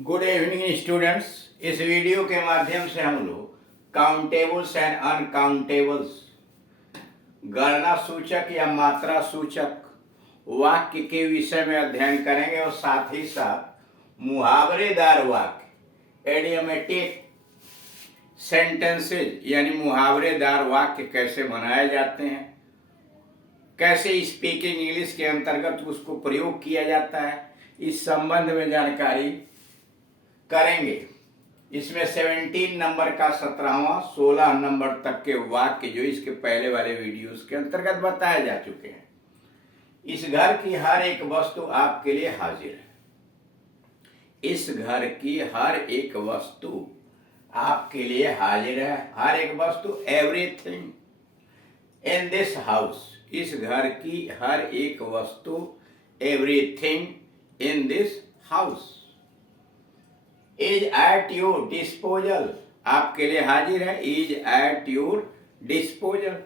Good evening students. इस video के माध्यम से हम लोग काउंटेबल्स एंड अनकाउंटेबल्स, गणना सूचक या मात्रा सूचक वाक्य के विषय में अध्ययन करेंगे और साथ ही साथ मुहावरेदार वाक्य, एडियोमेटिक सेंटेंसेज यानी मुहावरेदार वाक्य कैसे बनाए जाते हैं, कैसे स्पीकिंग इंग्लिश के अंतर्गत उसको प्रयोग किया जाता है, इस संबंध में जानकारी करेंगे। इसमें 17 नंबर का 17वां 16 नंबर तक के वाक्य जो इसके पहले वाले वीडियोस के अंतर्गत बताए जा चुके हैं। इस घर की हर एक वस्तु आपके लिए हाजिर है। इस घर की हर एक वस्तु आपके लिए हाजिर है। हर एक वस्तु, एवरीथिंग इन दिस हाउस, इस घर की हर एक वस्तु, everything in this house is at your disposal, आपके लिए हाजिर है। Is at your disposal.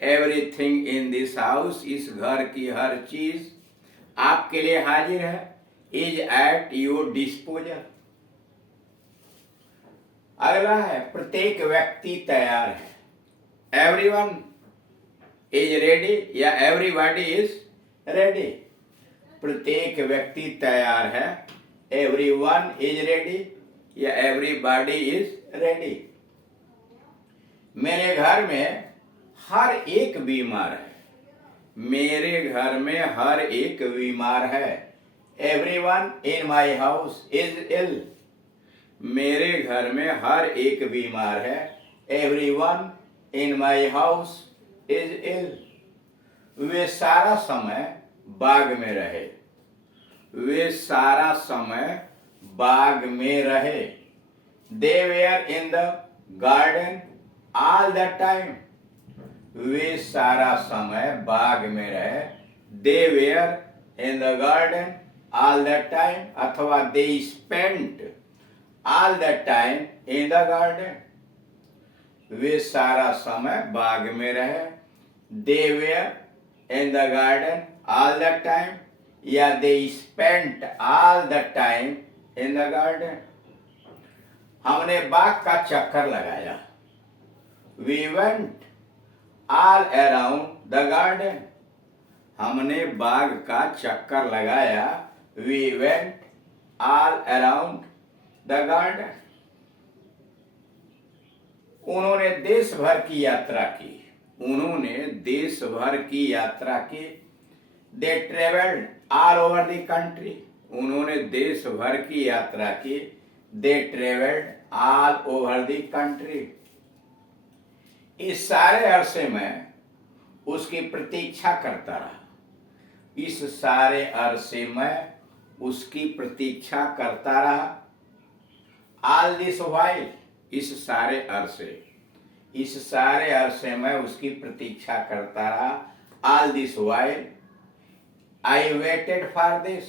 Everything in this house, इस घर की हर चीज आपके लिए हाजिर है। Is at your disposal. अगला है प्रत्येक व्यक्ति तैयार है। एवरीवन इज रेडी या एवरीबॉडी इज रेडी। प्रत्येक व्यक्ति तैयार है। Everyone is ready या everybody is ready। मेरे घर में हर एक बीमार है। मेरे घर में हर एक बीमार है। Everyone in my house is ill। मेरे घर में हर एक बीमार है। Everyone in my house is ill। वे सारा समय बाग में रहे। वे सारा समय बाग में रहे। They were in the garden all the time। वे सारा समय बाग में रहे। They were in the garden all the time अथवा they spent all the time in the garden। वे सारा समय बाग में रहे। They were in the garden all the time या they spent all the time in the garden। हमने बाग का चक्कर लगाया। We went all around the garden। हमने बाग का चक्कर लगाया। We went all around the garden। उन्होंने देश भर की यात्रा की। उन्होंने देश भर की यात्रा की। They traveled all over the country। उन्होंने देश भर की यात्रा की। They traveled all over the country। इस सारे अरसे में उसकी प्रतीक्षा करता रहा। इस सारे अरसे में उसकी प्रतीक्षा करता रहा। All this while, इस सारे अरसे में उसकी प्रतीक्षा करता रहा। All this while I waited for this।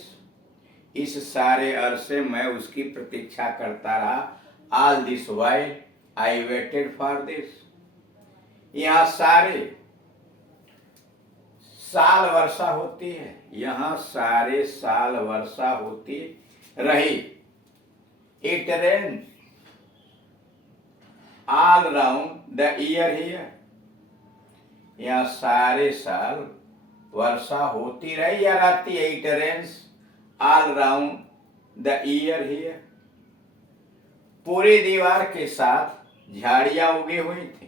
इस सारे अरसे में उसकी प्रतीक्षा करता रहा। All this while I waited for this। यहाँ सारे साल वर्षा होती है। यहाँ सारे साल वर्षा होती रही। It rains all round the year here। यहाँ सारे साल वर्षा होती रही या रहती है। It rains all round the year here। पूरी दीवार के साथ झाड़ियां उगी हुई थी।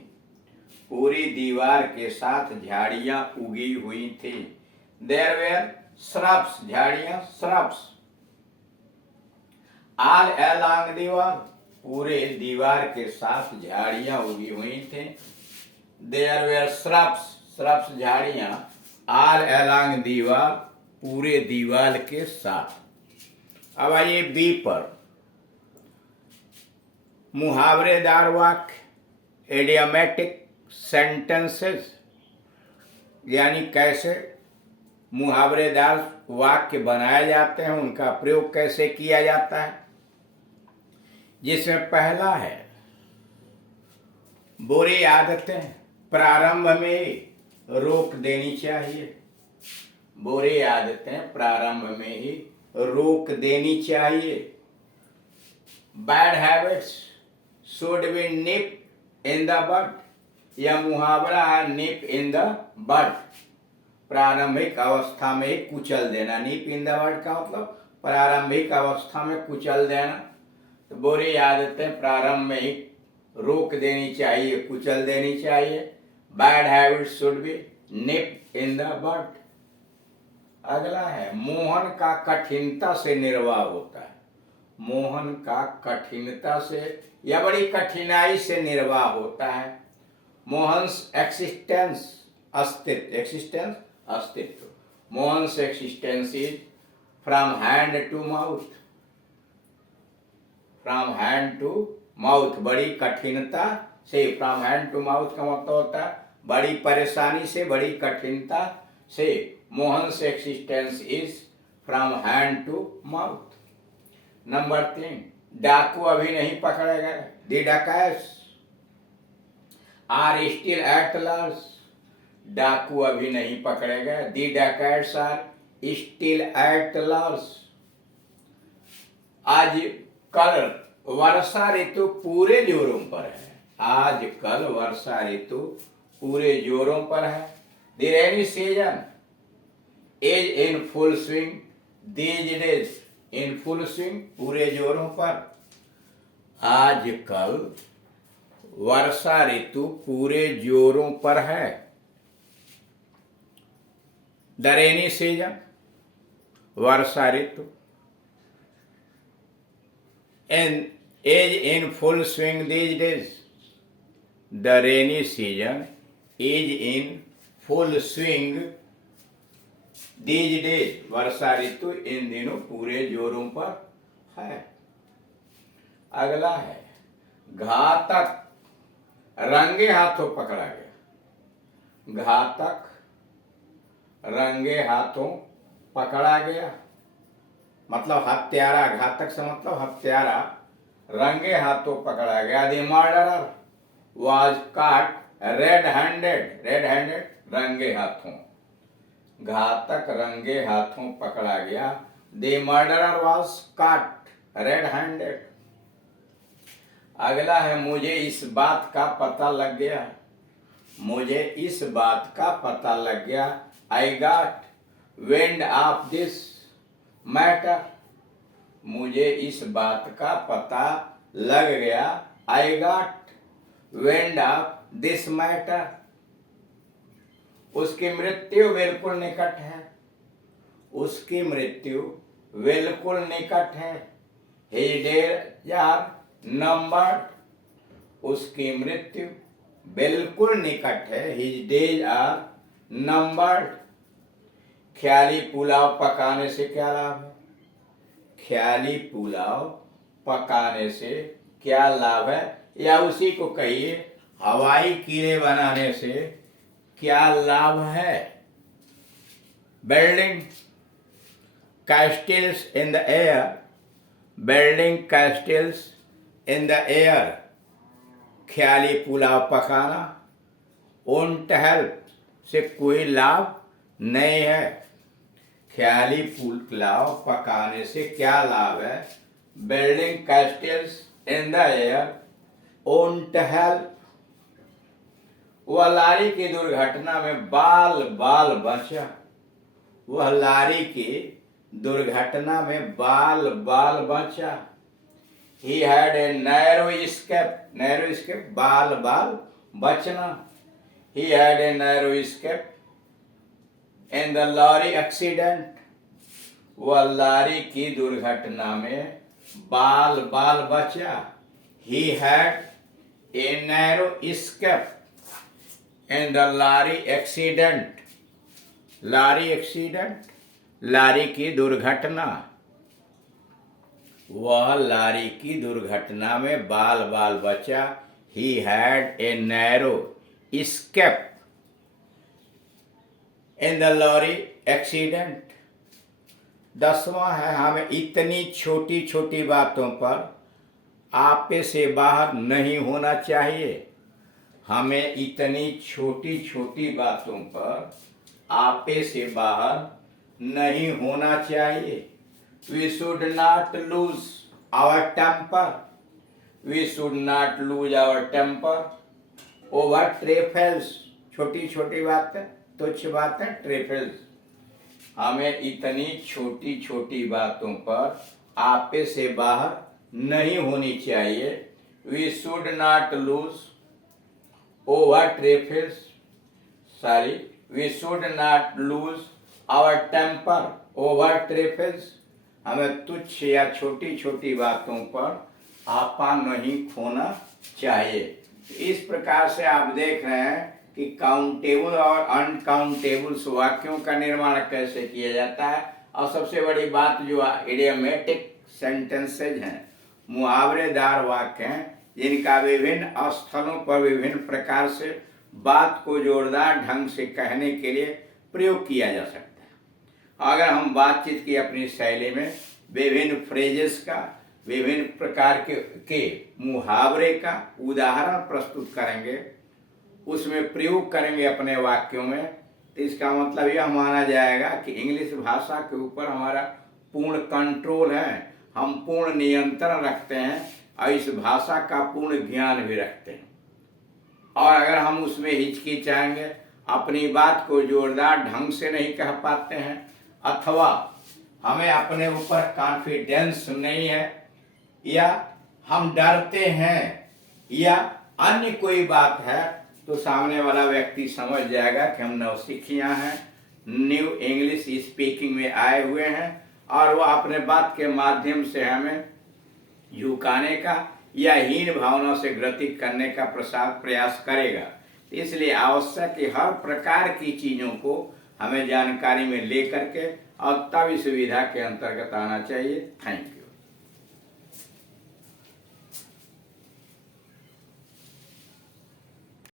पूरी दीवार के साथ झाड़ियां उगी हुई थी। There were shrubs, झाड़ियां, shrubs all along the wall। पूरे दीवार के साथ झाड़ियां उगी हुई थी। There were shrubs, shrubs झाड़ियां all along दीवार, पूरे दीवार के साथ। अब आइए बी पर। मुहावरेदार वाक्य, एडियोमेटिक सेंटेंसेस, यानी कैसे मुहावरेदार वाक्य बनाए जाते हैं, उनका प्रयोग कैसे किया जाता है। जिसमें पहला है बुरी आदतें प्रारंभ में रोक देनी चाहिए। बुरी आदतें प्रारंभ में ही रोक देनी चाहिए। Bad habits should be nip in the bud. यह मुहावरा है निप इन द बड, प्रारंभिक अवस्था में ही कुचल देना। निप इन द बड का मतलब प्रारंभिक अवस्था में कुचल देना। तो बुरी आदतें प्रारंभ में ही रोक देनी चाहिए, कुचल देनी चाहिए। Bad habits should be nip in the bud. अगला है मोहन का कठिनता से निर्वाह होता है। मोहन का कठिनता से या बड़ी कठिनाई से निर्वाह होता है। मोहन्स एक्सिस्टेंस अस्तित्व। Mohan's existence is from hand to mouth. From hand to mouth, बड़ी कठिनता से। फ्रॉम हैंड टू माउथ का मतलब होता है बड़ी परेशानी से, बड़ी कठिनता से। Mohan's existence is from hand to mouth. Number 3, डाकू अभी नहीं पकड़े गए। The dacoits are still at large. डाकू अभी नहीं पकड़े गए। The dacoits are still at large. आज कल वर्षा ऋतु पूरे जोरों पर है। आज कल वर्षा ऋतु पूरे जोरों पर है। The rainy season is in full swing these days. In full swing, पूरे जोरों पर। आज कल वर्षा ऋतु पूरे जोरों पर है। The rainy season, Varsha Ritu, and is in full swing these days. The rainy season is in full swing these days. वर्षा ऋतु इन दिनों पूरे जोरों पर है। अगला है घातक रंगे हाथों पकड़ा गया। घातक रंगे हाथों पकड़ा गया मतलब हत्यारा। घातक से मतलब हत्यारा रंगे हाथों पकड़ा गया। द मर्डरर वाज काट रेड हैंडेड। रेड हैंडेड रंगे हाथों। घातक रंगे हाथों पकड़ा गया। द मर्डरर वाज काट रेड हैंडेड। अगला है मुझे इस बात का पता लग गया। मुझे इस बात का पता लग गया। I got wind of this matter. मुझे इस बात का पता लग गया। I got wind of this matter. उसकी मृत्यु बिल्कुल निकट है। उसकी मृत्यु बिल्कुल निकट है। His days are numbered. उसकी मृत्यु बिल्कुल निकट है। His days are numbered. ख्याली पुलाव पकाने से क्या लाभ है? ख्याली पुलाव पकाने से क्या लाभ है? या उसी को कहिए हवाई कीड़े बनाने से क्या लाभ है? Building castles in the air. Building castles in the air. ख्याली पुलाव पकाना won't help से कोई लाभ नहीं है। ख्याली पुलाव पकाने से क्या लाभ है? Building castles in the air won't help. वह लारी की दुर्घटना में बाल बाल बचा। वह लारी की दुर्घटना में बाल बाल बचा। He had a narrow escape. Narrow escape बाल बाल बचना। He had a narrow escape in the lorry accident. वह लारी की दुर्घटना में बाल बाल बचा। He had a narrow escape in the lorry accident. Lorry accident, लारी की दुर्घटना। वह लारी की दुर्घटना में बाल बाल बचा। He had a narrow escape in the lorry accident. 10वां है हमें इतनी छोटी छोटी बातों पर आपे से बाहर नहीं होना चाहिए। हमें इतनी छोटी छोटी बातों पर आपे से बाहर नहीं होना चाहिए। We should not lose our temper. We should not lose our temper over trifles. छोटी छोटी बातें, तुच्छ बातें, ट्रिफल्स। हमें इतनी छोटी छोटी बातों पर आपे से बाहर नहीं होनी चाहिए। We should not lose over trifles. Sorry, we should not lose our temper over trifles. हमें तुच्छ या छोटी छोटी बातों पर आपा नहीं खोना चाहिए। इस प्रकार से आप देख रहे हैं कि काउंटेबल और अनकाउंटेबल वाक्यों का निर्माण कैसे किया जाता है। और सबसे बड़ी बात जो इडियमेटिक सेंटेंसेज हैं, मुहावरेदार वाक्य हैं, जिनका विभिन्न स्थलों पर विभिन्न प्रकार से बात को जोरदार ढंग से कहने के लिए प्रयोग किया जा सकता है। अगर हम बातचीत की अपनी शैली में विभिन्न फ्रेजेस का, विभिन्न प्रकार के मुहावरे का उदाहरण प्रस्तुत करेंगे, उसमें प्रयोग करेंगे अपने वाक्यों में, तो इसका मतलब यह माना जाएगा कि इंग्लिश भाषा के ऊपर हमारा पूर्ण कंट्रोल है, हम पूर्ण नियंत्रण रखते हैं और इस भाषा का पूर्ण ज्ञान भी रखते हैं। और अगर हम उसमें हिचकिचाएंगे, अपनी बात को जोरदार ढंग से नहीं कह पाते हैं, अथवा हमें अपने ऊपर कॉन्फिडेंस नहीं है, या हम डरते हैं, या अन्य कोई बात है, तो सामने वाला व्यक्ति समझ जाएगा कि हम नवसिखिया हैं, न्यू इंग्लिश स्पीकिंग में आए हुए हैं, और वह अपने बात के माध्यम से हमें झुकाने का या हीन भावना से ग्रसित करने का प्रयास करेगा। इसलिए आवश्यक कि हर प्रकार की चीज़ों को हमें जानकारी में लेकर के और तब इस सुविधा के अंतर्गत आना चाहिए। Thank you.